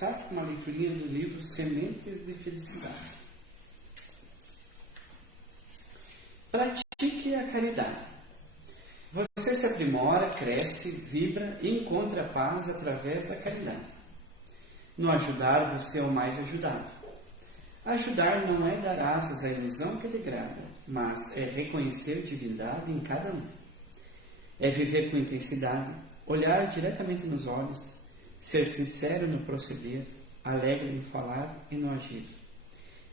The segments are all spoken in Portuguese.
começar com uma leitura do livro Sementes de Felicidade. Pratique a caridade. Você se aprimora, cresce, vibra e encontra a paz através da caridade. No ajudar, você é o mais ajudado. Ajudar não é dar asas à ilusão que degrada, mas é reconhecer divindade em cada um. É viver com intensidade, olhar diretamente nos olhos, ser sincero no proceder, alegre no falar e no agir.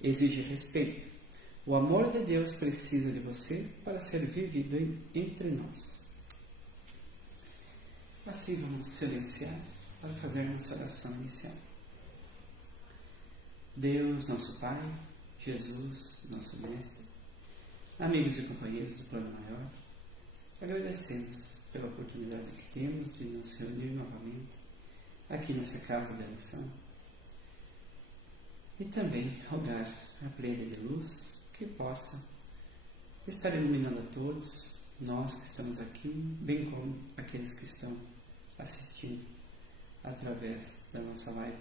Exige respeito. O amor de Deus precisa de você para ser vivido entre nós. Assim vamos silenciar para fazer nossa oração inicial. Deus, nosso Pai, Jesus, nosso Mestre, amigos e companheiros do Plano Maior, agradecemos pela oportunidade que temos de nos reunir novamente aqui nessa casa de oração e também rogar a pleia de luz que possa estar iluminando a todos, nós que estamos aqui, bem como aqueles que estão assistindo através da nossa live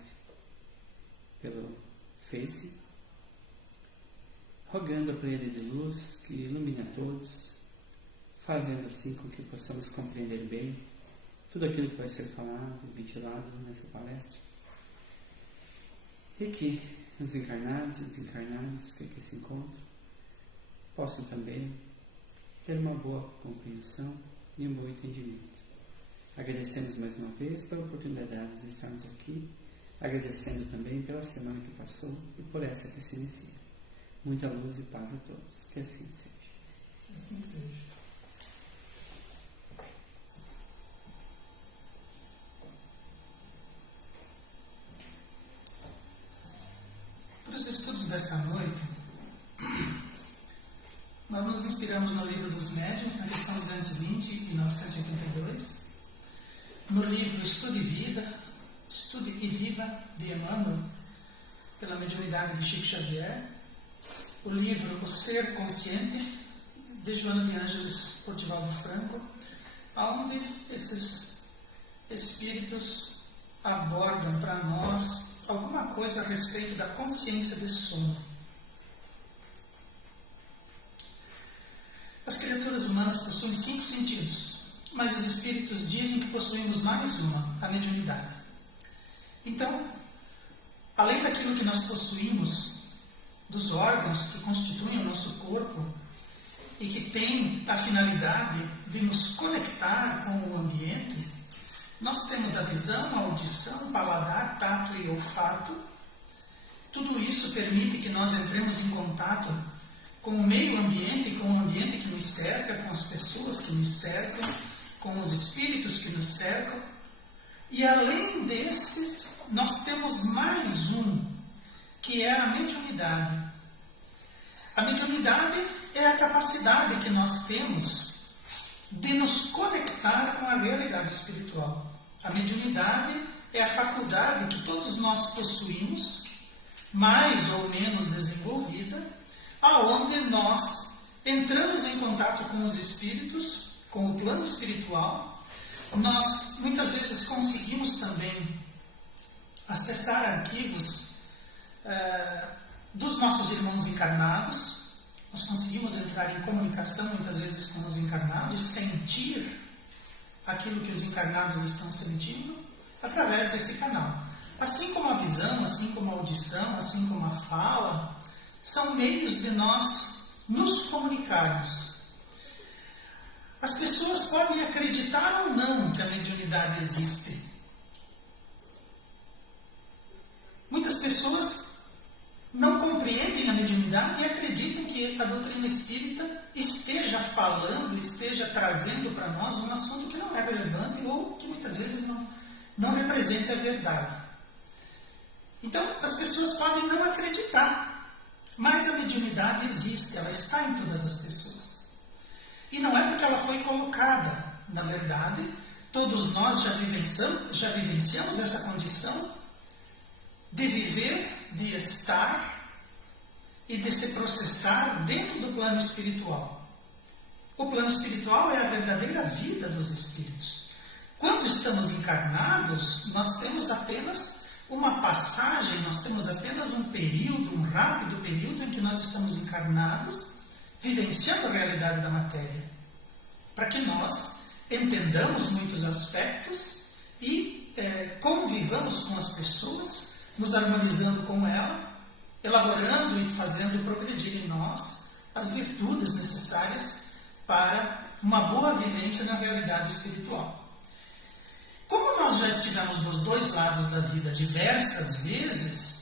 pelo Face, rogando a pleia de luz que ilumine a todos, fazendo assim com que possamos compreender bem tudo aquilo que vai ser falado e ventilado nessa palestra, e que os encarnados e desencarnados que aqui se encontram possam também ter uma boa compreensão e um bom entendimento. Agradecemos mais uma vez pela oportunidade de estarmos aqui, agradecendo também pela semana que passou e por essa que se inicia. Muita luz e paz a todos. Que assim seja. Assim seja. Para os estudos dessa noite, nós nos inspiramos no livro dos Médiuns, na questão 220 e 982, no livro Estude e Viva, de Emmanuel, pela mediunidade de Chico Xavier, o livro O Ser Consciente, de Joana de Ângeles Portivaldo Franco, onde esses espíritos abordam para nós alguma coisa a respeito da consciência de sono. As criaturas humanas possuem 5 sentidos, mas os espíritos dizem que possuímos mais uma, a mediunidade. Então, além daquilo que nós possuímos, dos órgãos que constituem o nosso corpo e que tem a finalidade de nos conectar com o ambiente, nós temos a visão, a audição, o paladar, tato e olfato. Tudo isso permite que nós entremos em contato com o meio ambiente, com o ambiente que nos cerca, com as pessoas que nos cercam, com os espíritos que nos cercam. E além desses, nós temos mais um, que é a mediunidade. A mediunidade é a capacidade que nós temos de nos conectar com a realidade espiritual. A mediunidade é a faculdade que todos nós possuímos, mais ou menos desenvolvida, aonde nós entramos em contato com os espíritos, com o plano espiritual. Nós muitas vezes conseguimos também acessar arquivos dos nossos irmãos encarnados. Nós conseguimos entrar em comunicação muitas vezes com os encarnados, sentir aquilo que os encarnados estão sentindo através desse canal. Assim como a visão, assim como a audição, assim como a fala, são meios de nós nos comunicarmos. As pessoas podem acreditar ou não que a mediunidade existe. Muitas pessoas não compreendem a mediunidade e acreditam que a doutrina espírita esteja falando, esteja trazendo para nós um assunto que não é relevante ou que muitas vezes não representa a verdade. Então, as pessoas podem não acreditar, mas a mediunidade existe, ela está em todas as pessoas. E não é porque ela foi colocada. Na verdade, todos nós já vivenciamos essa condição de viver, de estar e de se processar dentro do plano espiritual. O plano espiritual é a verdadeira vida dos espíritos. Quando estamos encarnados, nós temos apenas uma passagem, nós temos apenas um período, um rápido período em que nós estamos encarnados, vivenciando a realidade da matéria, para que nós entendamos muitos aspectos e convivamos com as pessoas, nos harmonizando com ela, elaborando e fazendo progredir em nós as virtudes necessárias para uma boa vivência na realidade espiritual. Como nós já estivemos dos dois lados da vida diversas vezes,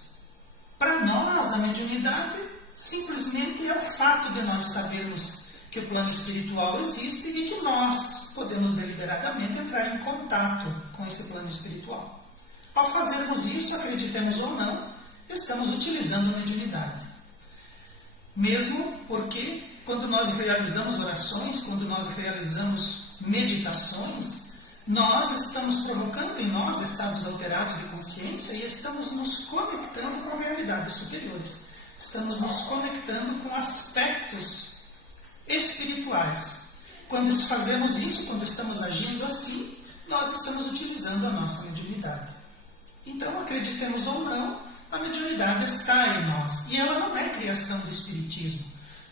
para nós a mediunidade simplesmente é o fato de nós sabermos que o plano espiritual existe e que nós podemos deliberadamente entrar em contato com esse plano espiritual. Ao fazermos isso, acreditemos ou não, estamos utilizando a mediunidade. Mesmo porque, quando nós realizamos orações, quando nós realizamos meditações, nós estamos provocando em nós estados alterados de consciência e estamos nos conectando com realidades superiores. Estamos nos conectando com aspectos espirituais. Quando fazemos isso, quando estamos agindo assim, nós estamos utilizando a nossa mediunidade. Então, acreditemos ou não, a mediunidade está em nós. E ela não é criação do Espiritismo.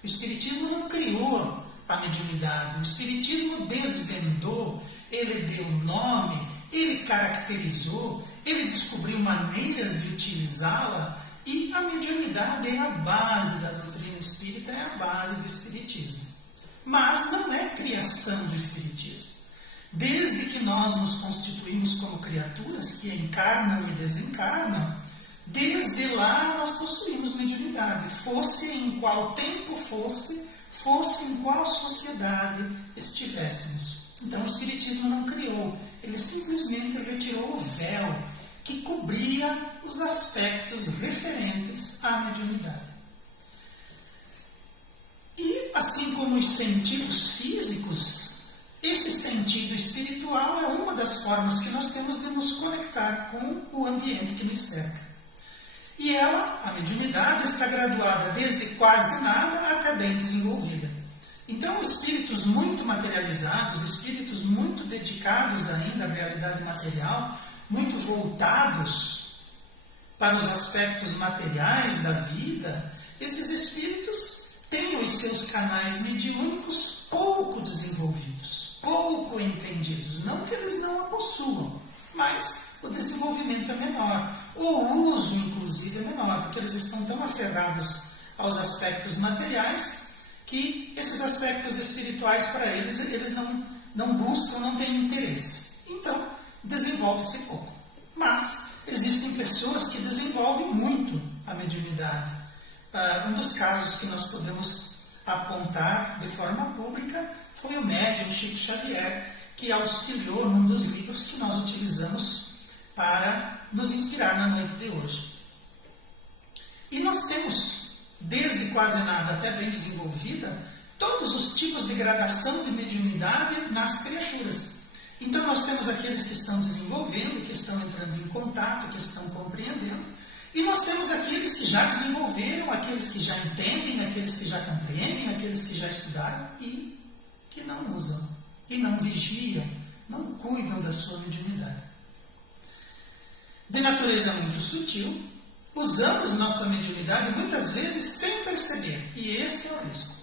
O Espiritismo não criou a mediunidade. O Espiritismo desvendou, ele deu nome, ele caracterizou, ele descobriu maneiras de utilizá-la. E a mediunidade é a base da doutrina espírita, é a base do Espiritismo. Mas não é criação do Espiritismo. Desde que nós nos constituímos como criaturas que encarnam e desencarnam, desde lá nós possuímos mediunidade, fosse em qual tempo fosse em qual sociedade estivéssemos. Então o Espiritismo não criou, ele simplesmente retirou o véu que cobria os aspectos referentes à mediunidade. E assim como os sentidos físicos, esse sentido espiritual é uma das formas que nós temos de nos conectar com o ambiente que nos cerca. E ela, a mediunidade, está graduada desde quase nada até bem desenvolvida. Então, espíritos muito materializados, espíritos muito dedicados ainda à realidade material, muito voltados para os aspectos materiais da vida, esses espíritos têm os seus canais mediúnicos pouco desenvolvidos, pouco entendidos. Não que eles não a possuam, mas o desenvolvimento é menor. O uso, inclusive, é menor, porque eles estão tão aferrados aos aspectos materiais que esses aspectos espirituais, para eles não buscam, não têm interesse. Então, desenvolve-se pouco. Mas existem pessoas que desenvolvem muito a mediunidade. Um dos casos que nós podemos apontar de forma pública foi o médium Chico Xavier, que auxiliou num dos livros que nós utilizamos para nos inspirar na noite de hoje. E nós temos, desde quase nada até bem desenvolvida, todos os tipos de gradação de mediunidade nas criaturas. Então nós temos aqueles que estão desenvolvendo, que estão entrando em contato, que estão compreendendo, e nós temos aqueles que já desenvolveram, aqueles que já entendem, aqueles que já compreendem, aqueles que já estudaram e que não usam, e não vigiam, não cuidam da sua mediunidade. De natureza muito sutil, usamos nossa mediunidade muitas vezes sem perceber, e esse é o risco.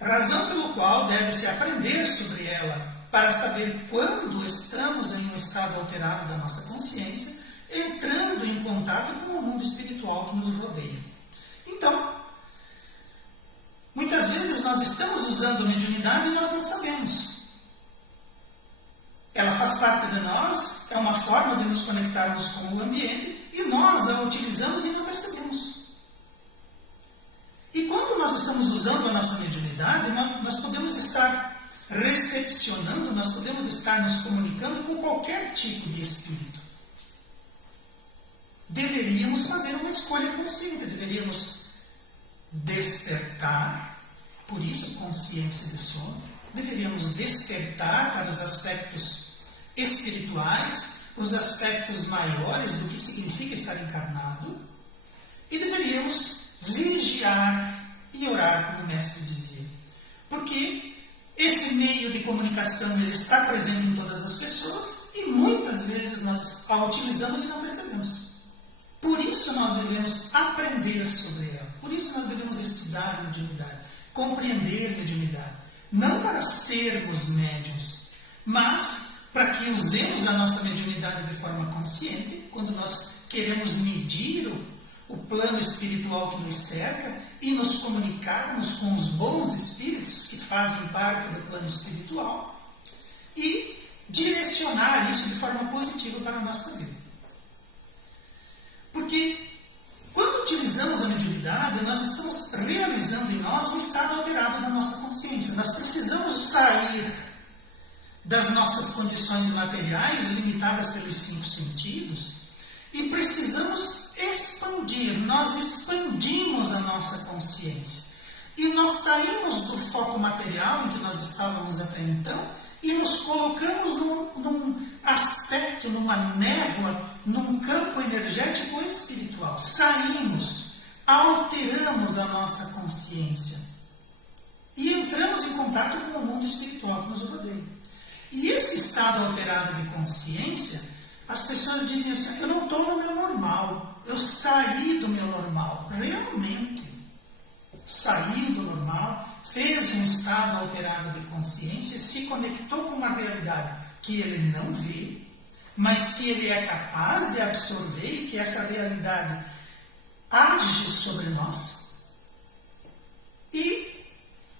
Razão pelo qual deve-se aprender sobre ela, para saber quando estamos em um estado alterado da nossa consciência, entrando em contato com o mundo espiritual que nos rodeia. Então, muitas vezes nós estamos usando a mediunidade e nós não sabemos. Ela faz parte de nós, é uma forma de nos conectarmos com o ambiente e nós a utilizamos e não percebemos. E quando nós estamos usando a nossa mediunidade, nós podemos estar recepcionando, nós podemos estar nos comunicando com qualquer tipo de espírito. Deveríamos fazer uma escolha consciente, deveríamos despertar, por isso consciência de sono, deveríamos despertar para os aspectos espirituais, os aspectos maiores do que significa estar encarnado, e deveríamos vigiar e orar, como o mestre dizia. Porque esse meio de comunicação ele está presente em todas as pessoas e e muitas vezes nós a utilizamos e não percebemos. Por isso nós devemos aprender sobre ela. Por isso nós devemos estudar mediunidade, compreender mediunidade. Não para sermos médiuns, mas para que usemos a nossa mediunidade de forma consciente, quando nós queremos medir o plano espiritual que nos cerca e nos comunicarmos com os bons espíritos que fazem parte do plano espiritual e direcionar isso de forma positiva para a nossa vida. Porque quando utilizamos a mediunidade, nós estamos realizando em nós um estado alterado da nossa consciência. Nós precisamos sair das nossas condições materiais, limitadas pelos 5 sentidos, e precisamos expandir. Nós expandimos a nossa consciência. E nós saímos do foco material em que nós estávamos até então e nos colocamos num aspecto, numa névoa, num campo energético espiritual. Saímos, alteramos a nossa consciência e entramos em contato com o mundo espiritual que nos rodeia. E esse estado alterado de consciência, as pessoas dizem assim: eu não estou no meu normal, eu saí do meu normal. Realmente, saiu do normal, fez um estado alterado de consciência, se conectou com uma realidade que ele não vê, mas que ele é capaz de absorver e que essa realidade age sobre nós e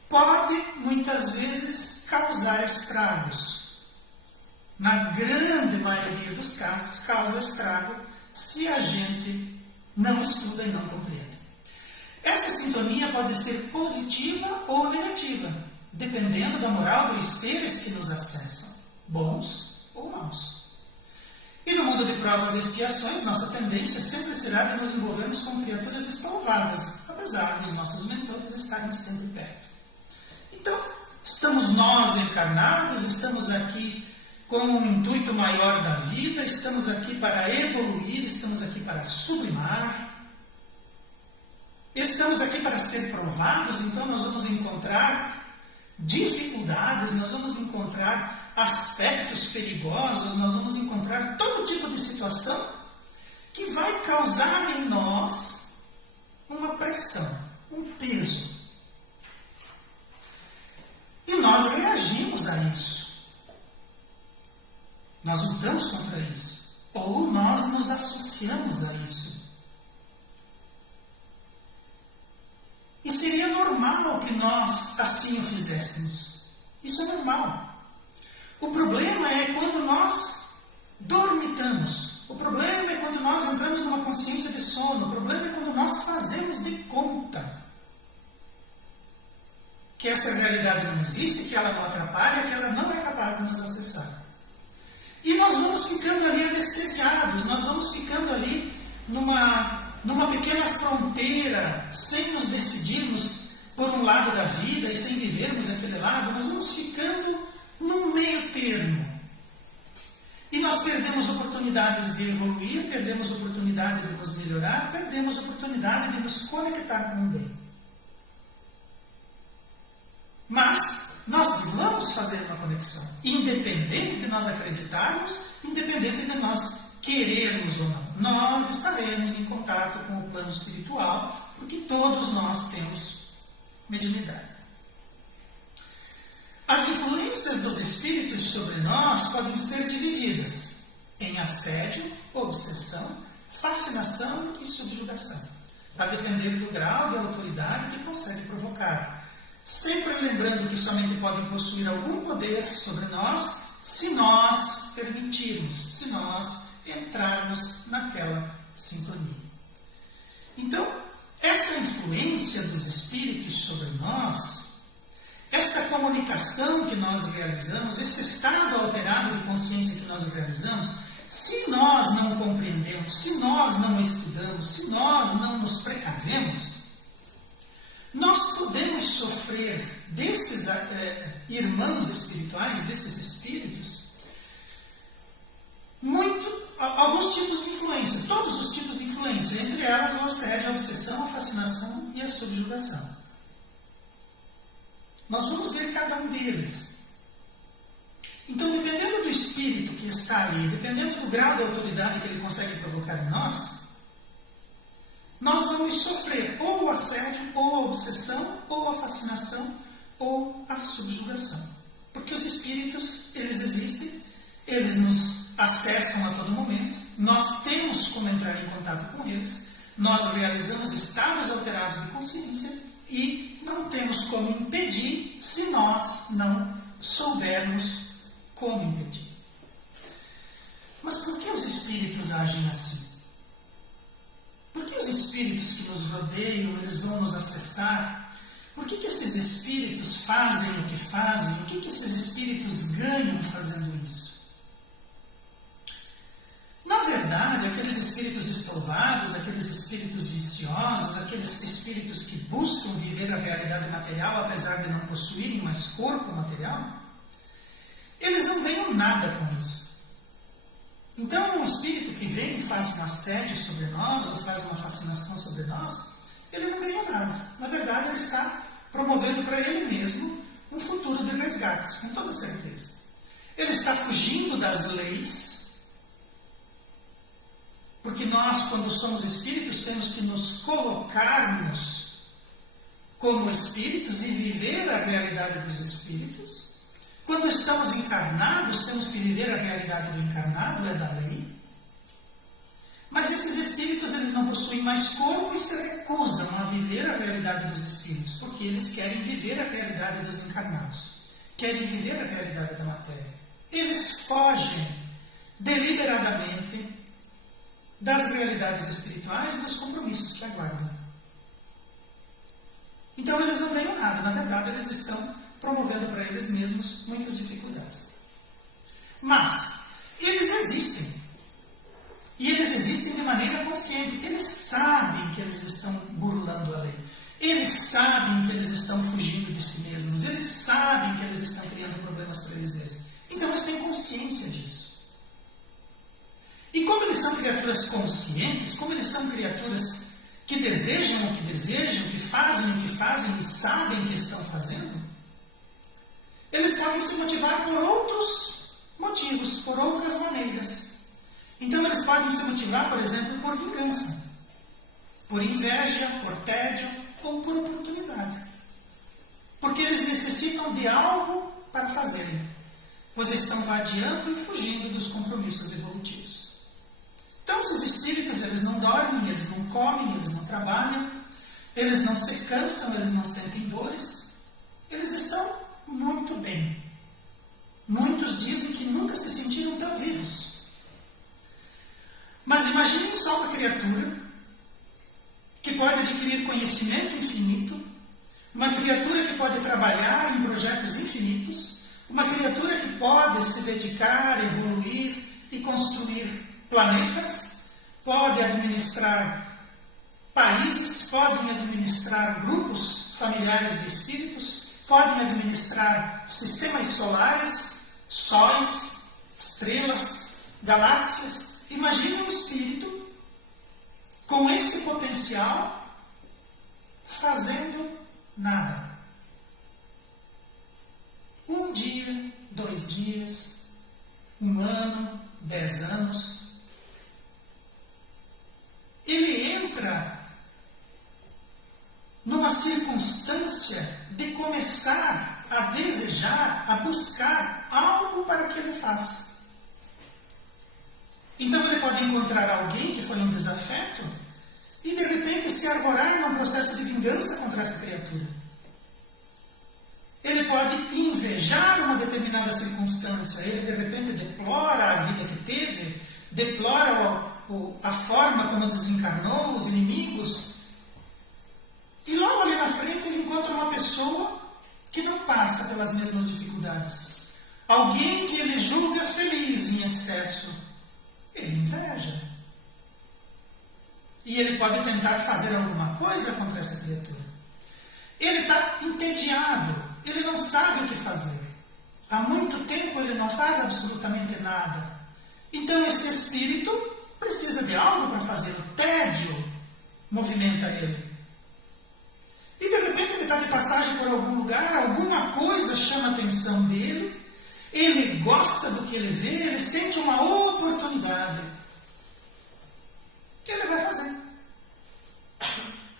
pode, muitas vezes, causar estragos. Na grande maioria dos casos, causa estrago se a gente não estuda e não compreende. Essa sintonia pode ser positiva ou negativa, dependendo da moral dos seres que nos acessam, bons ou maus. E no mundo de provas e expiações, nossa tendência sempre será de nos envolvermos com criaturas desprovadas, apesar dos nossos mentores estarem sempre perto. Então, estamos nós encarnados, estamos aqui com um intuito maior da vida, estamos aqui para evoluir, estamos aqui para sublimar, estamos aqui para ser provados, então nós vamos encontrar dificuldades, nós vamos encontrar aspectos perigosos, nós vamos encontrar todo tipo de situação que vai causar em nós uma pressão, um peso. E nós reagimos a isso. Nós lutamos contra isso. Ou nós nos associamos a isso. E seria normal que nós assim o fizéssemos. Isso é normal. O problema é quando nós dormitamos. O problema é quando nós entramos numa consciência de sono. O problema é quando nós fazemos de conta que essa realidade não existe, que ela não atrapalha, que ela não é capaz de nos acessar. E nós vamos ficando ali anestesiados, nós vamos ficando ali numa pequena fronteira, sem nos decidirmos por um lado da vida e sem vivermos aquele lado, nós vamos ficando num meio termo. E nós perdemos oportunidades de evoluir, perdemos oportunidade de nos melhorar, perdemos oportunidade de nos conectar com o bem. Mas nós vamos fazer uma conexão, independente de nós acreditarmos, independente de nós querermos ou não. Nós estaremos em contato com o plano espiritual, porque todos nós temos mediunidade. As influências dos espíritos sobre nós podem ser divididas em assédio, obsessão, fascinação e subjugação, a depender do grau de autoridade que consegue provocar. Sempre lembrando que somente podem possuir algum poder sobre nós se nós permitirmos, se nós entrarmos naquela sintonia. Então, essa influência dos espíritos sobre nós, essa comunicação que nós realizamos, esse estado alterado de consciência que nós realizamos, se nós não compreendemos, se nós não estudamos, se nós não nos precavemos, nós podemos sofrer desses irmãos espirituais, desses espíritos, alguns tipos de influência, todos os tipos de influência, entre elas o assédio, a obsessão, a fascinação e a subjugação. Nós vamos ver cada um deles. Então, dependendo do espírito que está ali, dependendo do grau de autoridade que ele consegue provocar em nós vamos sofrer ou o assédio, ou a obsessão, ou a fascinação, ou a subjugação. Porque os espíritos, eles existem, eles nos acessam a todo momento, nós temos como entrar em contato com eles, nós realizamos estados alterados de consciência e não temos como impedir se nós não soubermos como impedir. Mas por que os espíritos agem assim? Por que os espíritos que nos rodeiam, eles vão nos acessar? Por que esses espíritos fazem o que fazem? O que esses espíritos ganham fazendo isso? Na verdade, aqueles espíritos estrovados, aqueles espíritos viciosos, aqueles espíritos que buscam viver a realidade material, apesar de não possuírem mais corpo material, eles não ganham nada com isso. Então, um espírito que vem e faz um assédio sobre nós, ou faz uma fascinação sobre nós, ele não ganha nada. Na verdade, ele está promovendo para ele mesmo um futuro de resgates, com toda certeza. Ele está fugindo das leis, porque nós, quando somos espíritos, temos que nos colocarmos como espíritos e viver a realidade dos espíritos. Quando estamos encarnados, temos que viver a realidade do encarnado, é da lei. Mas esses espíritos, eles não possuem mais corpo e se recusam a viver a realidade dos espíritos, porque eles querem viver a realidade dos encarnados, querem viver a realidade da matéria. Eles fogem deliberadamente das realidades espirituais e dos compromissos que aguardam. Então eles não ganham nada, na verdade eles estão promovendo para eles mesmos muitas dificuldades. Mas eles existem. E eles existem de maneira consciente. Eles sabem que eles estão burlando a lei. Eles sabem que eles estão fugindo de si mesmos. Eles sabem que eles estão criando problemas para eles mesmos. Então eles têm consciência disso. E como eles são criaturas conscientes, como eles são criaturas que desejam o que desejam, que fazem o que fazem e sabem o que estão fazendo, eles podem se motivar por outros motivos, por outras maneiras. Então eles podem se motivar, por exemplo, por vingança, por inveja, por tédio ou por oportunidade. Porque eles necessitam de algo para fazerem, pois estão vadiando e fugindo dos compromissos evolutivos. Então esses espíritos, eles não dormem, eles não comem, eles não trabalham, eles não se cansam, eles não sentem dores, eles estão muito bem. Muitos dizem que nunca se sentiram tão vivos. Mas imaginem só uma criatura que pode adquirir conhecimento infinito, uma criatura que pode trabalhar em projetos infinitos, uma criatura que pode se dedicar, evoluir e construir planetas, pode administrar países, podem administrar grupos familiares de espíritos, podem administrar sistemas solares, sóis, estrelas, galáxias. Imagine um espírito com esse potencial fazendo nada. Um dia, 2 dias, 1 ano, 10 anos. Ele entra numa circunstância de começar a desejar, a buscar algo para que ele faça. Então ele pode encontrar alguém que foi um desafeto e de repente se arvorar num processo de vingança contra essa criatura. Ele pode invejar uma determinada circunstância, ele de repente deplora a vida que teve, deplora a forma como desencarnou, os inimigos, e logo ali na frente ele encontra uma pessoa que não passa pelas mesmas dificuldades. Alguém que ele julga feliz em excesso. Ele inveja. E ele pode tentar fazer alguma coisa contra essa criatura. Ele está entediado, ele não sabe o que fazer. Há muito tempo ele não faz absolutamente nada. Então esse espírito precisa de algo para fazer. O tédio movimenta ele. E de repente ele está de passagem por algum lugar, alguma coisa chama a atenção dele, ele gosta do que ele vê, ele sente uma oportunidade. Ele vai fazer.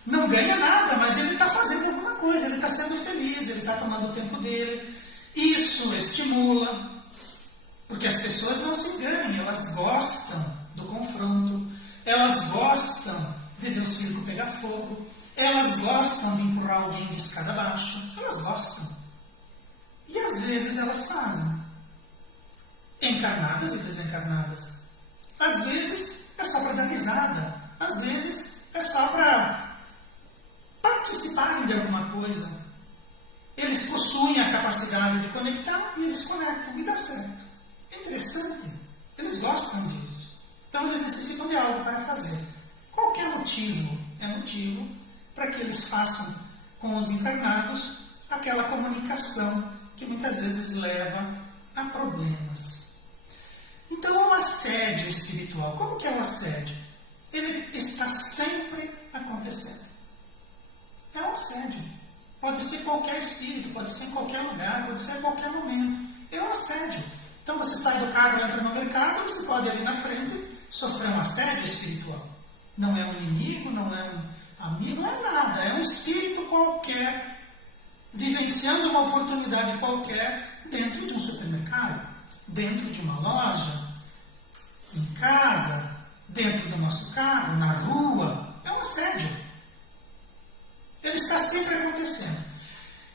Não ganha nada, mas ele está fazendo alguma coisa, ele está sendo feliz, ele está tomando o tempo dele. Isso estimula, porque as pessoas não se enganem, elas gostam do confronto, elas gostam de ver o circo pegar fogo, elas gostam de empurrar alguém de escada abaixo, elas gostam. E às vezes elas fazem, encarnadas e desencarnadas. Às vezes é só para dar risada, às vezes é só para participarem de alguma coisa. Eles possuem a capacidade de conectar e eles conectam e dá certo. É interessante, eles gostam disso. Então eles necessitam de algo para fazer. Qualquer motivo é motivo para que eles façam com os encarnados aquela comunicação que muitas vezes leva a problemas. Então o assédio espiritual, como que é o assédio? Ele está sempre acontecendo. É um assédio. Pode ser qualquer espírito, pode ser em qualquer lugar, pode ser a qualquer momento. É um assédio. Então você sai do carro, entra no mercado, você pode ali na frente sofrer um assédio espiritual. Não é um inimigo, não é um amigo, não é nada. É um espírito qualquer, vivenciando uma oportunidade qualquer dentro de um supermercado, dentro de uma loja, em casa, dentro do nosso carro, na rua. É um assédio. Ele está sempre acontecendo.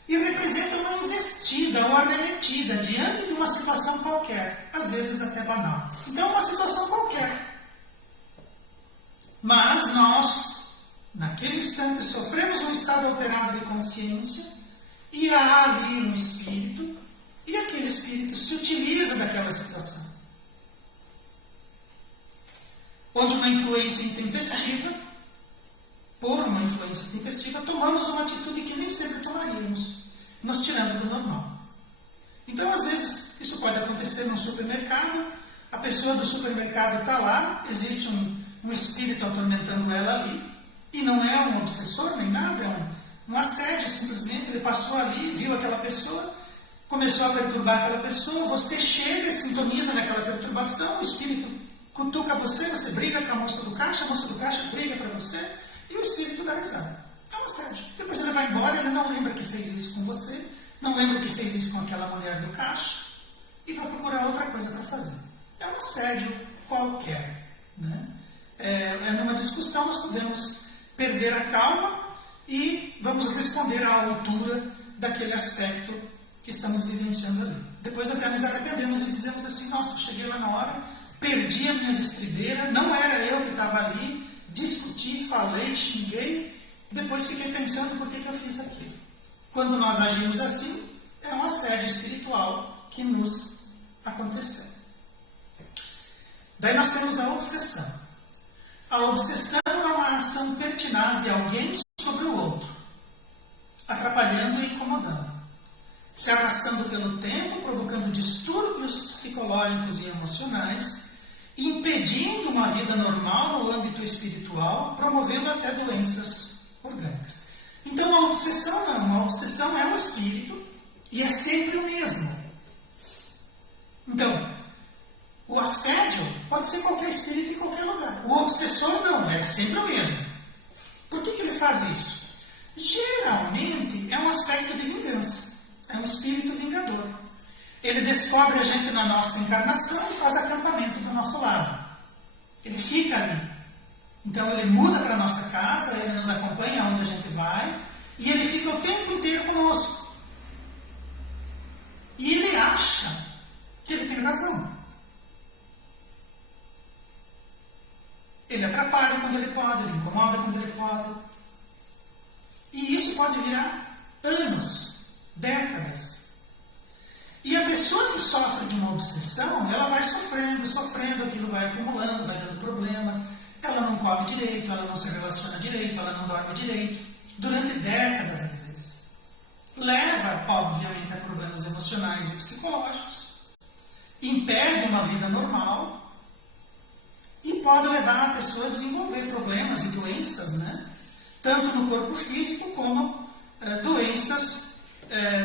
E representa uma investida ou arremetida diante de uma situação qualquer, às vezes até banal. Então, uma situação qualquer. Mas nós, naquele instante, sofremos um estado alterado de consciência e há ali um espírito e aquele espírito se utiliza daquela situação. Onde uma influência intempestiva, por uma influência intempestiva, tomamos uma atitude que nem sempre tomaríamos, nos tirando do normal. Então, às vezes, isso pode acontecer num supermercado, a pessoa do supermercado está lá, existe um espírito atormentando ela ali, e não é um obsessor nem nada, é um assédio simplesmente. Ele passou ali, viu aquela pessoa, começou a perturbar aquela pessoa, você chega e sintoniza naquela perturbação, o espírito cutuca você, você briga com a moça do caixa briga para você, e o espírito dá risada. É um assédio. Depois ele vai embora, ele não lembra que fez isso com você, não lembra que fez isso com aquela mulher do caixa, e vai procurar outra coisa para fazer. É um assédio qualquer. Né? É numa discussão nós podemos perder a calma e vamos responder à altura daquele aspecto que estamos vivenciando ali. Depois até nos arrependemos e dizemos assim, nossa, cheguei lá na hora, perdi as minhas estribeiras, não era eu que estava ali, discuti, falei, xinguei, depois fiquei pensando por que eu fiz aquilo. Quando nós agimos assim, é um assédio espiritual que nos aconteceu. Daí nós temos a obsessão. A obsessão é uma ação pertinaz de alguém sobre o outro, atrapalhando e incomodando, se arrastando pelo tempo, provocando distúrbios psicológicos e emocionais, impedindo uma vida normal no âmbito espiritual, promovendo até doenças orgânicas. Então a obsessão não, a obsessão é um espírito e é sempre o mesmo. Então, o assédio pode ser qualquer espírito em qualquer lugar. O obsessor não, é sempre o mesmo. Por que ele faz isso? Geralmente é um aspecto de vingança. É um espírito vingador. Ele descobre a gente na nossa encarnação e faz acampamento do nosso lado. Ele fica ali. Então ele muda para a nossa casa, ele nos acompanha onde a gente vai e ele fica o tempo inteiro conosco. E ele acha que ele tem razão. Ele atrapalha quando ele pode, ele incomoda quando ele pode. E isso pode virar anos, décadas. E a pessoa que sofre de uma obsessão, ela vai sofrendo, aquilo vai acumulando, vai dando problema. Ela não come direito, ela não se relaciona direito, ela não dorme direito. Durante décadas, às vezes. Leva, obviamente, a problemas emocionais e psicológicos. Impede uma vida normal. E pode levar a pessoa a desenvolver problemas e doenças, né? Tanto no corpo físico como doenças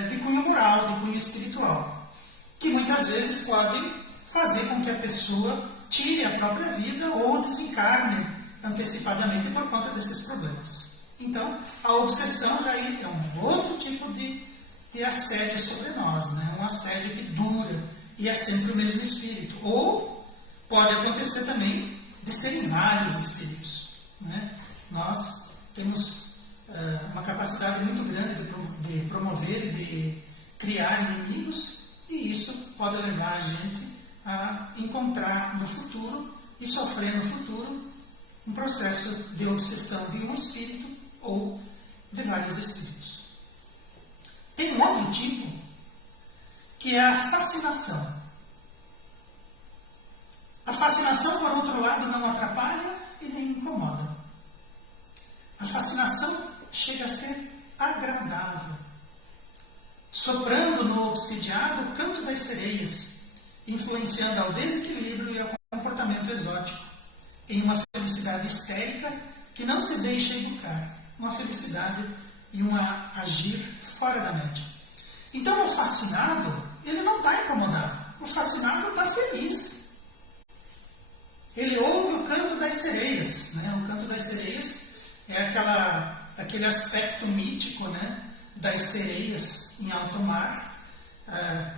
de cunho moral, de cunho espiritual. que muitas vezes podem fazer com que a pessoa tire a própria vida ou desencarne antecipadamente por conta desses problemas. Então, a obsessão já é um outro tipo de assédio sobre nós, né? Um assédio que dura e é sempre o mesmo espírito. Ou pode acontecer também de serem vários espíritos, né? Nós temos uma capacidade muito grande de promover e de criar inimigos, e isso pode levar a gente a encontrar no futuro e sofrer no futuro um processo de obsessão de um espírito ou de vários espíritos. Tem um outro tipo, que é a fascinação. A fascinação, por outro lado, não atrapalha e nem incomoda. A fascinação chega a ser agradável, soprando no obsidiado o canto das sereias, influenciando ao desequilíbrio e ao comportamento exótico, em uma felicidade histérica que não se deixa educar, uma felicidade e um agir fora da média. Então o fascinado, ele não está incomodado, o fascinado está feliz. Ele ouve o canto das sereias, né? O canto das sereias é aquele aspecto mítico, né, das sereias em alto mar.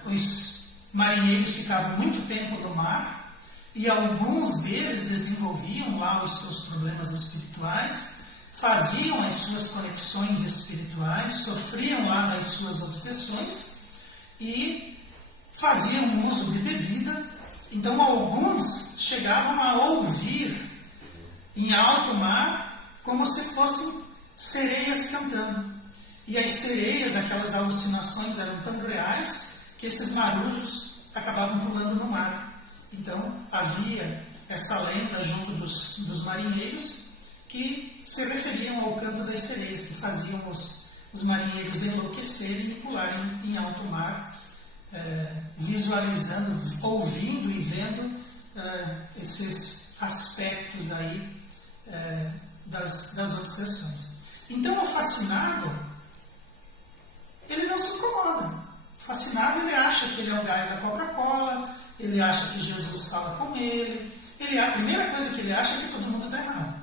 Os marinheiros ficavam muito tempo no mar e alguns deles desenvolviam lá os seus problemas espirituais, faziam as suas conexões espirituais, sofriam lá das suas obsessões e faziam uso de bebida. Então alguns chegavam a ouvir em alto mar como se fossem sereias cantando. E as sereias, aquelas alucinações eram tão reais que esses marujos acabavam pulando no mar. Então havia essa lenda junto dos marinheiros que se referiam ao canto das sereias, que faziam os marinheiros enlouquecerem e pularem em alto mar, visualizando, ouvindo e vendo esses aspectos aí das obsessões. Então o fascinado, ele não se incomoda. O fascinado, ele acha que ele é o gás da Coca-Cola, ele acha que Jesus fala com ele, a primeira coisa que ele acha é que todo mundo está errado.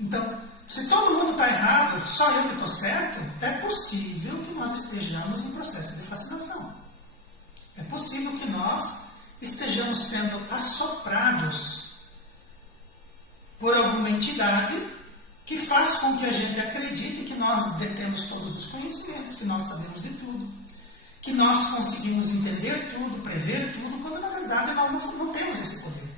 Então, se todo mundo está errado, só eu que estou certo, é possível que nós estejamos em processo de fascinação. É possível que nós estejamos sendo assoprados por alguma entidade que faz com que a gente acredite que nós detemos todos os conhecimentos, que nós sabemos de tudo, que nós conseguimos entender tudo, prever tudo, quando na verdade nós não temos esse poder.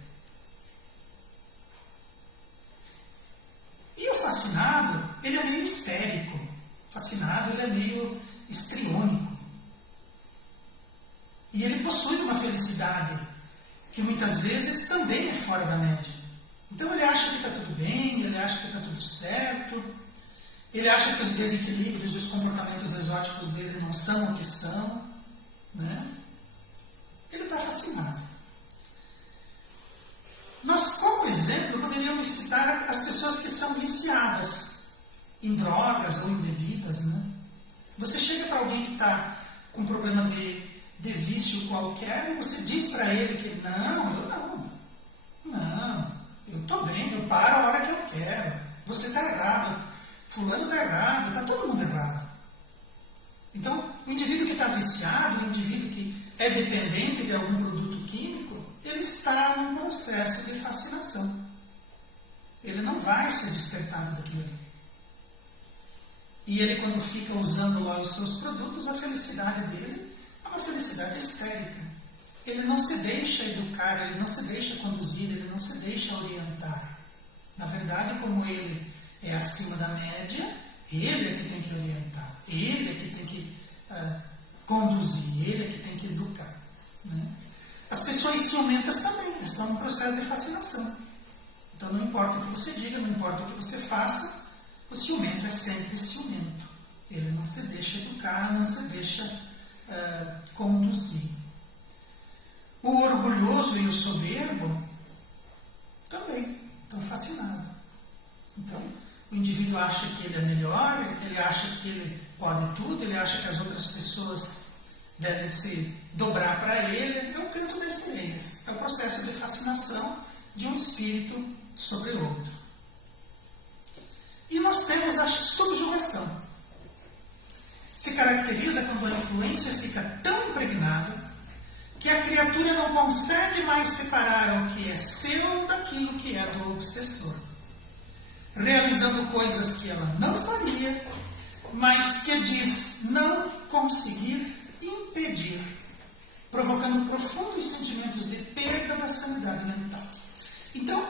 E o fascinado, ele é meio histérico. O fascinado, ele é meio histriônico. E ele possui uma felicidade que muitas vezes também é fora da média. Então ele acha que está tudo bem, ele acha que está tudo certo, ele acha que os desequilíbrios e os comportamentos exóticos dele não são o que são, né? Ele está fascinado. Nós, como exemplo, poderíamos citar as pessoas que são viciadas em drogas ou em bebidas, né? Você chega para alguém que está com um problema de vício qualquer e você diz para ele que não, eu estou bem, eu paro a hora que eu quero, você está errado, fulano está errado, está todo mundo errado. Então, o indivíduo que está viciado, o indivíduo que é dependente de algum produto químico, ele está num processo de fascinação. Ele não vai ser despertado daquilo ali. E ele, quando fica usando lá os seus produtos, a felicidade dele é uma felicidade histérica. Ele não se deixa educar, ele não se deixa conduzir, ele não se deixa orientar. Na verdade, como ele é acima da média, ele é que tem que orientar, ele é que tem que conduzir, ele é que tem que educar, né? As pessoas ciumentas também estão no processo de fascinação. Então não importa o que você diga, não importa o que você faça, o ciumento é sempre ciumento. Ele não se deixa educar, não se deixa conduzir. O orgulhoso e o soberbo também estão fascinados. Então, o indivíduo acha que ele é melhor, ele acha que ele pode tudo, ele acha que as outras pessoas devem se dobrar para ele, é o canto das sereias. É o processo de fascinação de um espírito sobre o outro. E nós temos a subjugação. Se caracteriza quando a influência fica tão impregnada que a criatura não consegue mais separar o que é seu daquilo que é do obsessor, realizando coisas que ela não faria, mas que diz não conseguir impedir, provocando profundos sentimentos de perda da sanidade mental. Então,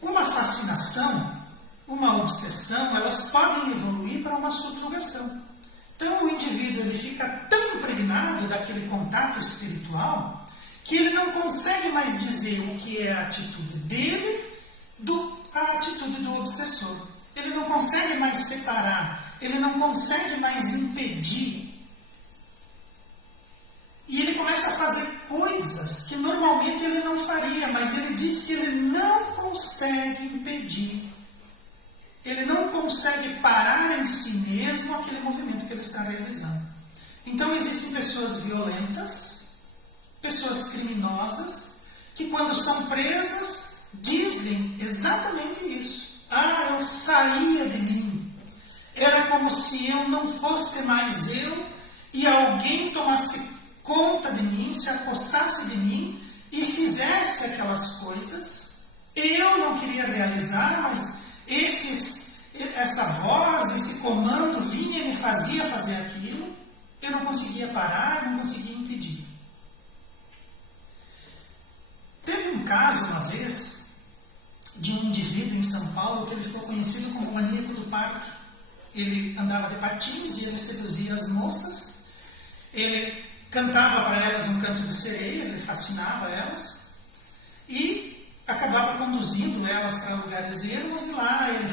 uma fascinação, uma obsessão, elas podem evoluir para uma subjugação. Então, o indivíduo ele fica tão impregnado daquele contato espiritual que ele não consegue mais dizer o que é a atitude dele da atitude do obsessor. Ele não consegue mais separar, ele não consegue mais impedir. E ele começa a fazer coisas que normalmente ele não faria, mas ele diz que ele não consegue impedir. Ele não consegue parar em si mesmo aquele movimento que ele está realizando. Então existem pessoas violentas, pessoas criminosas, que quando são presas, dizem exatamente isso. Ah, eu saía de mim. Era como se eu não fosse mais eu e alguém tomasse conta de mim, se apossasse de mim e fizesse aquelas coisas. Eu não queria realizar, mas essa voz, esse comando vinha e me fazia fazer aquilo. Eu não conseguia parar, eu não conseguia impedir. Teve um caso uma vez de um indivíduo em São Paulo que ele ficou conhecido como o maníaco do parque. Ele andava de patins e ele seduzia as moças. Ele cantava para elas um canto de sereia, ele fascinava elas. E acabava conduzindo elas para lugares ermos e lá ele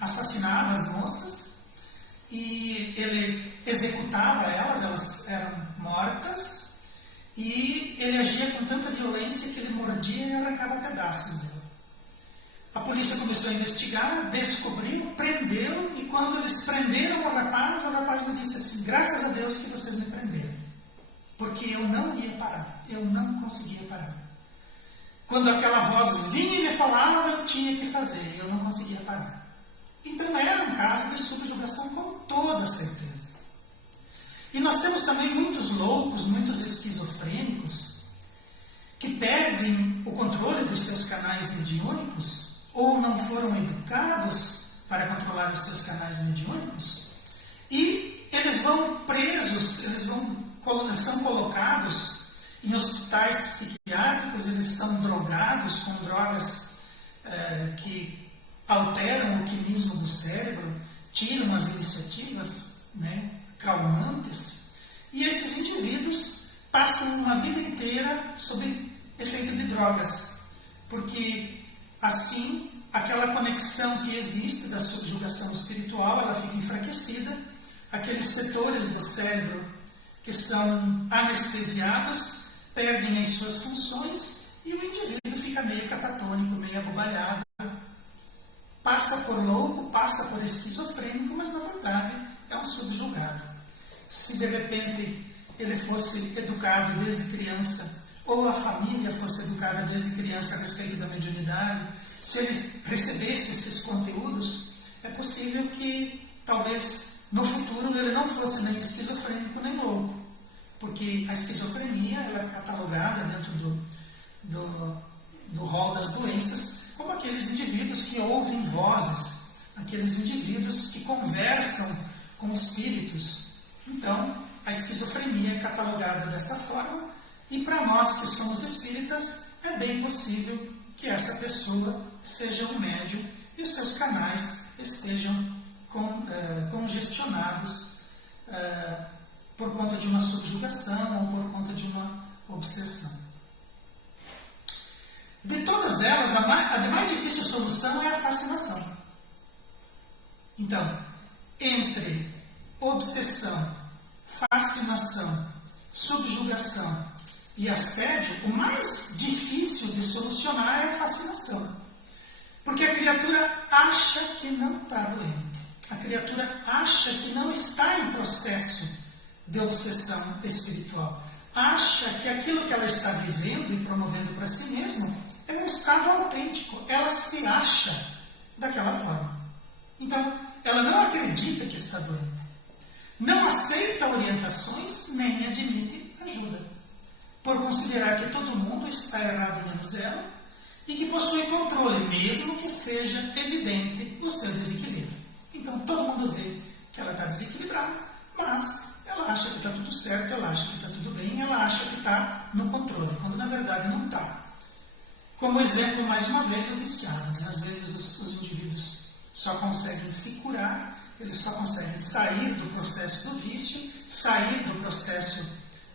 assassinava as moças e ele executava elas eram mortas e ele agia com tanta violência que ele mordia e arrancava pedaços dela. A polícia começou a investigar, descobriu, prendeu e quando eles prenderam o rapaz me disse assim: graças a Deus que vocês me prenderam, porque eu não ia parar, eu não conseguia parar. Quando aquela voz vinha e me falava, eu tinha que fazer, eu não conseguia parar. Então era um caso de subjugação com toda certeza. E nós temos também muitos loucos, muitos esquizofrênicos, que perdem o controle dos seus canais mediúnicos, ou não foram educados para controlar os seus canais mediúnicos, e eles vão presos, eles são colocados em hospitais psiquiátricos, eles são drogados com drogas que alteram o quimismo do cérebro, tiram as iniciativas, calmantes, e esses indivíduos passam uma vida inteira sob efeito de drogas, porque assim aquela conexão que existe da subjugação espiritual, ela fica enfraquecida, aqueles setores do cérebro que são anestesiados perdem as suas funções e o indivíduo fica meio catatônico, meio abobalhado, passa por louco, passa por esquizofrênico, mas na verdade é um subjugado. Se de repente ele fosse educado desde criança, ou a família fosse educada desde criança a respeito da mediunidade, se ele recebesse esses conteúdos, é possível que talvez no futuro ele não fosse nem esquizofrênico nem louco, porque a esquizofrenia ela é catalogada dentro do rol das doenças como aqueles indivíduos que ouvem vozes, aqueles indivíduos que conversam com espíritos. Então, a esquizofrenia é catalogada dessa forma, e para nós que somos espíritas, é bem possível que essa pessoa seja um médium e os seus canais estejam congestionados por conta de uma subjugação ou por conta de uma obsessão. De todas elas, a de mais difícil solução é a fascinação. Então, entre obsessão, fascinação, subjugação e assédio, o mais difícil de solucionar é a fascinação. Porque a criatura acha que não está doente. A criatura acha que não está em processo de obsessão espiritual. Acha que aquilo que ela está vivendo e promovendo para si mesma é um estado autêntico. Ela se acha daquela forma. Então, ela não acredita que está doente. Não aceita orientações, nem admite ajuda. Por considerar que todo mundo está errado menos ela e que possui controle, mesmo que seja evidente o seu desequilíbrio. Então, todo mundo vê que ela está desequilibrada, mas ela acha que está tudo certo, ela acha que está tudo bem, ela acha que está no controle, quando na verdade não está. Como exemplo, mais uma vez, o viciado. Às vezes os indivíduos só conseguem se curar, eles só conseguem sair do processo do vício, sair do processo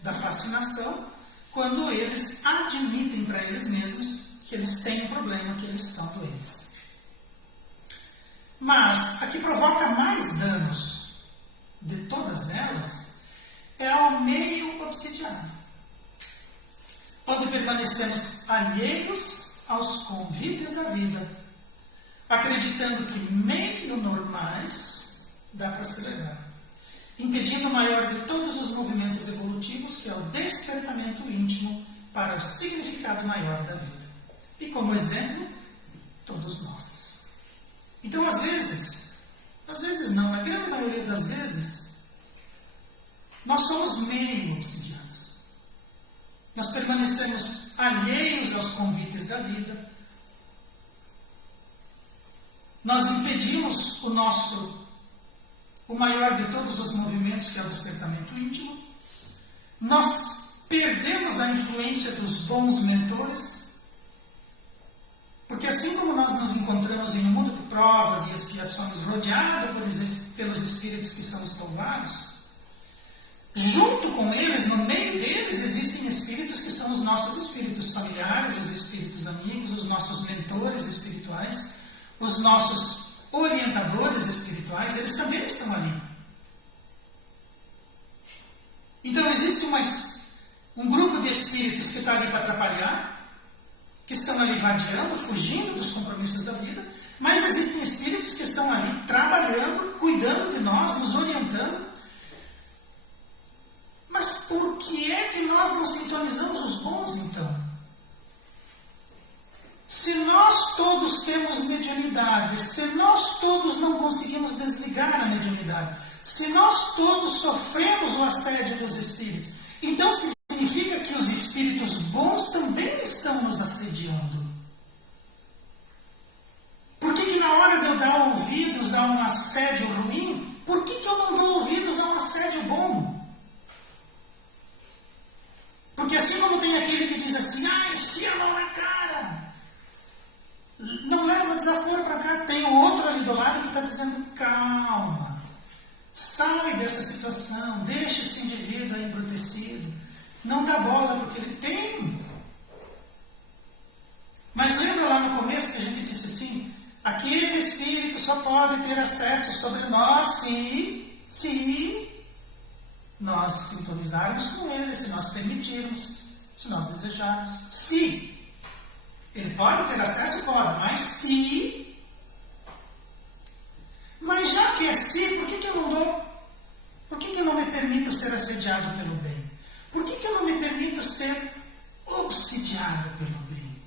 da fascinação, quando eles admitem para eles mesmos que eles têm um problema, que eles são doentes. Mas a que provoca mais danos de todas elas é ao meio obsidiado, onde permanecemos alheios aos convites da vida, acreditando que meio normais dá para se levar, impedindo o maior de todos os movimentos evolutivos, que é o despertamento íntimo para o significado maior da vida. E como exemplo, todos nós. Então, às vezes não, na grande maioria das vezes, nós somos meio obsidianos. Nós permanecemos alheios aos convites da vida. Nós impedimos o maior de todos os movimentos, que é o despertamento íntimo. Nós perdemos a influência dos bons mentores, porque assim como nós nos encontramos em um mundo de provas e expiações, rodeado pelos espíritos que são estouvados, junto com eles, no meio deles, existem espíritos que são os nossos espíritos familiares, os espíritos amigos, os nossos mentores espirituais, os nossos orientadores espirituais, eles também estão ali. Então existe um grupo de espíritos que está ali para atrapalhar, que estão ali vadiando, fugindo dos compromissos da vida, mas existem espíritos que estão ali trabalhando, cuidando de nós, nos orientando. Mas por que é que nós não sintonizamos os bons, então? Se nós todos temos mediunidade, se nós todos não conseguimos desligar a mediunidade, se nós todos sofremos o assédio dos espíritos, então significa que os espíritos bons também estão nos assediando. Por que na hora de eu dar ouvidos a um assédio ruim, por que eu não dou ouvidos a um assédio bom? Porque assim como tem aquele que diz assim, enfia a mão na cara, não leva desaforo para cá, tem o outro ali do lado que está dizendo, calma, sai dessa situação, deixa esse indivíduo aí embrutecido, não dá bola porque ele tem. Mas lembra lá no começo que a gente disse assim, aquele espírito só pode ter acesso sobre nós se nós sintonizarmos com ele, se nós permitirmos, se nós desejarmos. Se ele pode ter acesso, pode, mas se. Mas já que é se, por que eu não dou? Por que eu não me permito ser assediado pelo bem? Por que eu não me permito ser obsidiado pelo bem?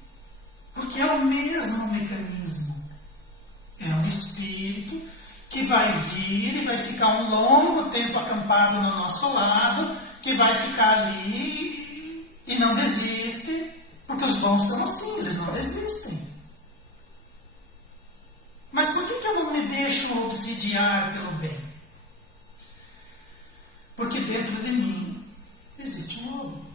Porque é o mesmo mecanismo. É um espírito que vai vir e vai ficar um longo tempo acampado no nosso lado, que vai ficar ali e não desiste, porque os bons são assim, eles não desistem. Mas por que eu não me deixo obsidiar pelo bem? Porque dentro de mim existe um lobo.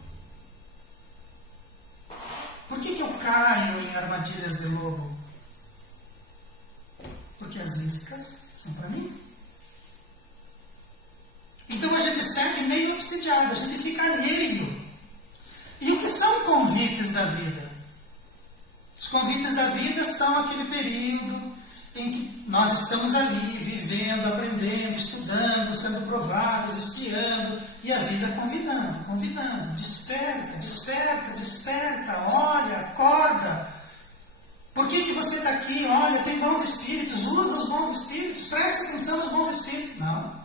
Por que eu caio em armadilhas de lobo? Porque as iscas são para mim. Então a gente segue meio obsidiado, a gente fica alheio. E o que são convites da vida? Os convites da vida são aquele período em que nós estamos ali, vivendo, aprendendo, estudando, sendo provados, espiando, e a vida convidando, desperta, olha, acorda. Por que você está aqui? Olha, tem bons espíritos, usa os bons espíritos, presta atenção nos bons espíritos. Não.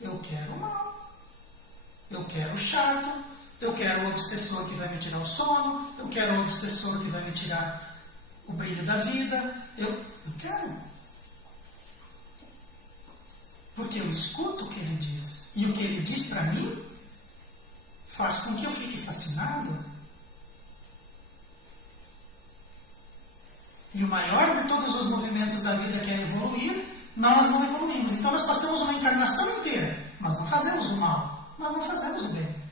Eu quero o mal. Eu quero o chato. Eu quero o obsessor que vai me tirar o sono. Eu quero o obsessor que vai me tirar o brilho da vida. Eu quero. Porque eu escuto o que ele diz. E o que ele diz para mim faz com que eu fique fascinado. E o maior de todos os movimentos da vida, que é evoluir, nós não evoluímos. Então nós passamos uma encarnação inteira. Nós não fazemos o mal, nós não fazemos o bem.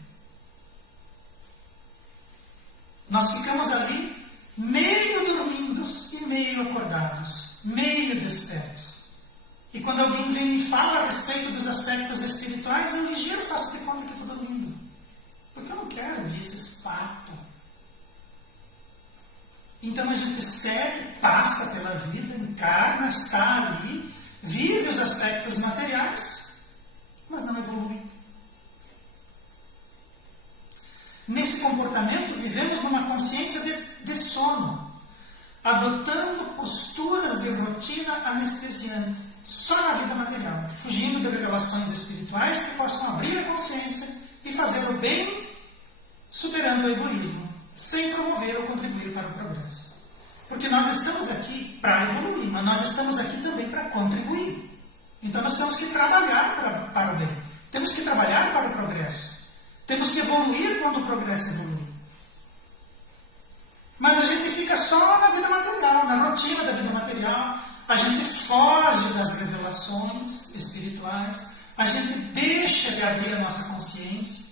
Nós ficamos ali meio dormindos e meio acordados, meio despertos. E quando alguém vem e fala a respeito dos aspectos espirituais, eu ligeiro faço de conta que estou dormindo. Porque eu não quero ouvir esses papos. Então a gente segue, passa pela vida, encarna, está ali, vive os aspectos materiais, mas não evolui. Nesse comportamento, vivemos numa consciência de sono, adotando posturas de rotina anestesiante, só na vida material, fugindo de revelações espirituais que possam abrir a consciência e fazer o bem, superando o egoísmo, sem promover ou contribuir para o progresso. Porque nós estamos aqui para evoluir, mas nós estamos aqui também para contribuir. Então nós temos que trabalhar para o bem, temos que trabalhar para o progresso. Temos que evoluir quando o progresso evolui. Mas a gente fica só na vida material, na rotina da vida material. A gente foge das revelações espirituais. A gente deixa de abrir a nossa consciência.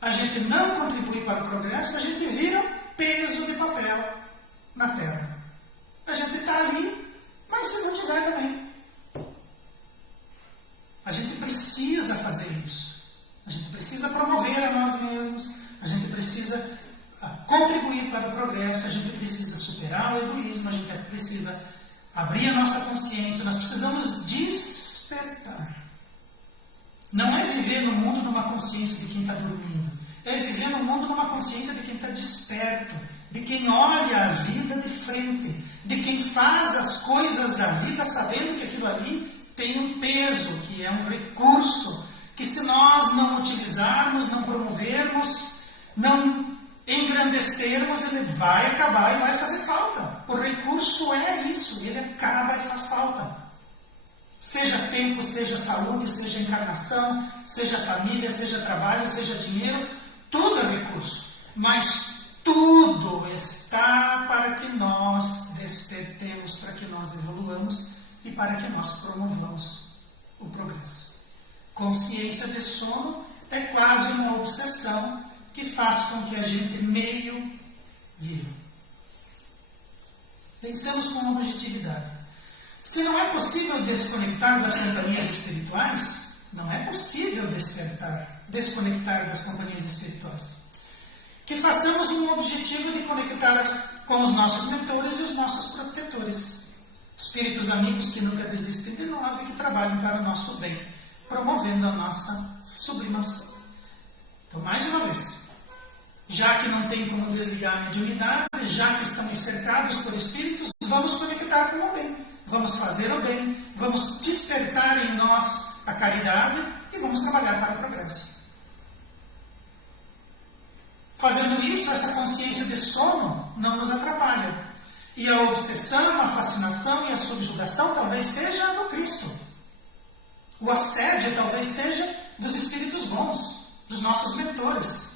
A gente não contribui para o progresso, a gente vira um peso de papel na Terra. A gente está ali, mas se não tiver também. A gente precisa fazer isso. A gente precisa promover a nós mesmos. A gente precisa contribuir para o progresso. A gente precisa superar o egoísmo. A gente precisa abrir a nossa consciência. Nós precisamos despertar. Não é viver no mundo numa consciência de quem está dormindo. É viver no mundo numa consciência de quem está desperto. De quem olha a vida de frente. De quem faz as coisas da vida sabendo que aquilo ali tem um peso, que é um recurso, que se nós não utilizarmos, não promovermos, não engrandecermos, ele vai acabar e vai fazer falta. O recurso é isso, ele acaba e faz falta. Seja tempo, seja saúde, seja encarnação, seja família, seja trabalho, seja dinheiro, tudo é recurso. Mas tudo está para que nós despertemos, para que nós evoluamos, e para que nós promovamos o progresso. Consciência de sono é quase uma obsessão que faz com que a gente meio viva. Pensamos com objetividade. Se não é possível desconectar das companhias espirituais, não é possível desconectar das companhias espirituais. Que façamos um objetivo de conectar com os nossos mentores e os nossos protetores. Espíritos amigos que nunca desistem de nós e que trabalham para o nosso bem, promovendo a nossa sublimação. Então, mais uma vez, já que não tem como desligar a mediunidade, já que estamos cercados por espíritos, vamos conectar com o bem, vamos fazer o bem, vamos despertar em nós a caridade e vamos trabalhar para o progresso. Fazendo isso, essa consciência de sono não nos atrapalha. E a obsessão, a fascinação e a subjugação talvez seja do Cristo. O assédio talvez seja dos espíritos bons, dos nossos mentores.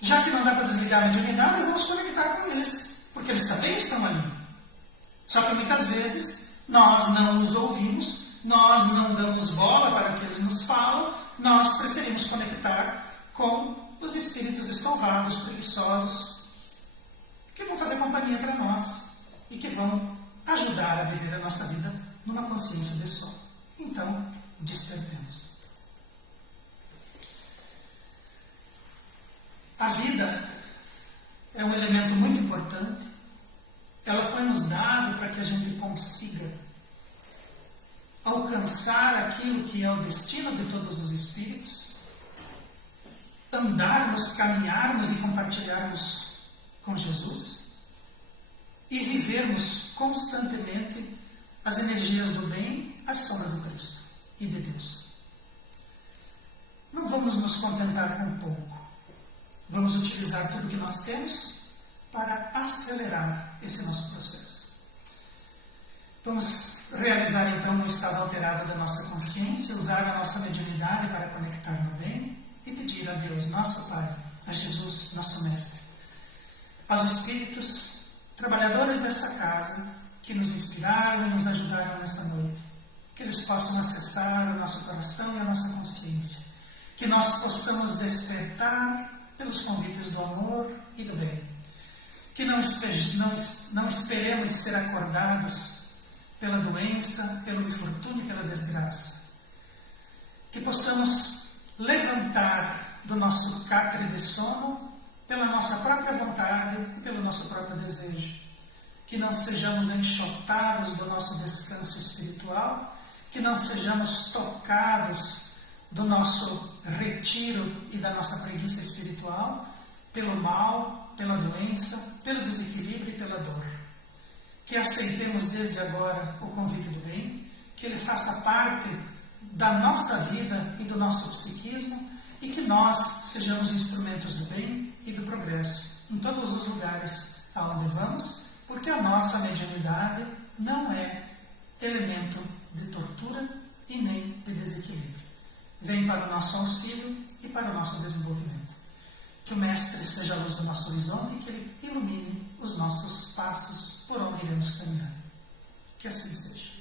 Já que não dá para desligar a mediunidade, vamos conectar com eles, porque eles também estão ali. Só que muitas vezes nós não os ouvimos, nós não damos bola para o que eles nos falam, nós preferimos conectar com os espíritos estouvados, preguiçosos, que vão fazer companhia para nós e que vão ajudar a viver a nossa vida numa consciência de sono. Então, despertemos. A vida é um elemento muito importante. Ela foi nos dado para que a gente consiga alcançar aquilo que é o destino de todos os espíritos, andarmos, caminharmos e compartilharmos com Jesus e vivermos constantemente as energias do bem à sombra do Cristo e de Deus. Não vamos nos contentar com pouco. Vamos utilizar tudo que nós temos para acelerar esse nosso processo. Vamos realizar então um estado alterado da nossa consciência, usar a nossa mediunidade para conectar no bem e pedir a Deus, nosso Pai, a Jesus, nosso Mestre, aos Espíritos trabalhadores dessa casa que nos inspiraram e nos ajudaram nessa noite, que eles possam acessar o nosso coração e a nossa consciência, que nós possamos despertar pelos convites do amor e do bem, que não esperemos ser acordados pela doença, pelo infortúnio e pela desgraça, que possamos levantar do nosso catre de sono pela nossa própria vontade e pelo nosso próprio desejo, que não sejamos enxotados do nosso descanso espiritual, que não sejamos tocados do nosso retiro e da nossa preguiça espiritual pelo mal, pela doença, pelo desequilíbrio e pela dor. Que aceitemos desde agora o convite do bem, que ele faça parte da nossa vida e do nosso psiquismo e que nós sejamos instrumentos do bem e do progresso em todos os lugares aonde vamos, porque a nossa mediunidade não é elemento de tortura e nem de desequilíbrio. Vem para o nosso auxílio e para o nosso desenvolvimento. Que o Mestre seja a luz do nosso horizonte e que ele ilumine os nossos passos por onde iremos caminhar. Que assim seja.